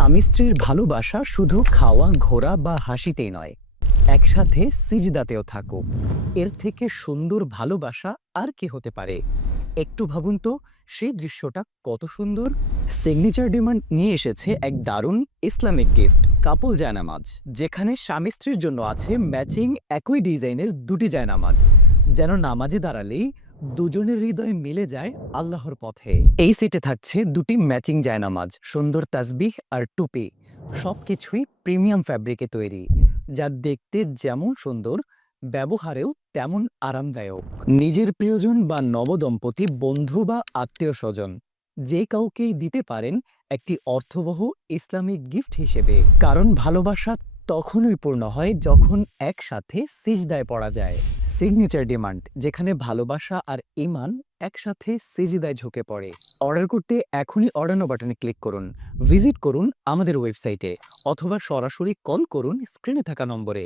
স্বামী স্ত্রীর ভালোবাসা শুধু খাওয়া ঘোরা বা হাসিতেই নয়, একসাথে সিজদাতেও থাকুক। এর থেকে সুন্দর ভালোবাসা আর কি হতে পারে? একটু ভাবুন তো, সেই দৃশ্যটা কত সুন্দর। সিগনেচার ডিমান্ড নিয়ে এসেছে এক দারুণ ইসলামিক গিফট, কাপল জায়নামাজ, যেখানে স্বামী স্ত্রীর জন্য আছে ম্যাচিং একই ডিজাইনের দুটি জায়নামাজ, যেন নামাজে দাঁড়ালেই দুজনের হৃদয় মিলে যায় আল্লাহর পথে। এই সেটে থাকছে দুটি ম্যাচিং জায়নামাজ, সুন্দর তাসবিহ আর টুপি, সবকিছুই প্রিমিয়াম ফ্যাব্রিকে তৈরি, যা দেখতে যেমন সুন্দর, ব্যবহারেও তেমন আরামদায়ক। নিজের প্রিয়জন বা নবদম্পতি, বন্ধু বা আত্মীয় স্বজন, যে কাউকেই দিতে পারেন একটি অর্থবহ ইসলামিক গিফট হিসেবে। কারণ ভালোবাসা তখনই পূর্ণ হয় যখন একসাথে সিজদায় পড়া যায়। সিগনেচার ডিমান্ড, যেখানে ভালোবাসা আর ঈমান একসাথে সিজদায় ঝুঁকে পড়ে। অর্ডার করতে এখনই অর্ডার নাও বাটনে ক্লিক করুন, ভিজিট করুন আমাদের ওয়েবসাইটে, অথবা সরাসরি কল করুন স্ক্রিনে থাকা নম্বরে।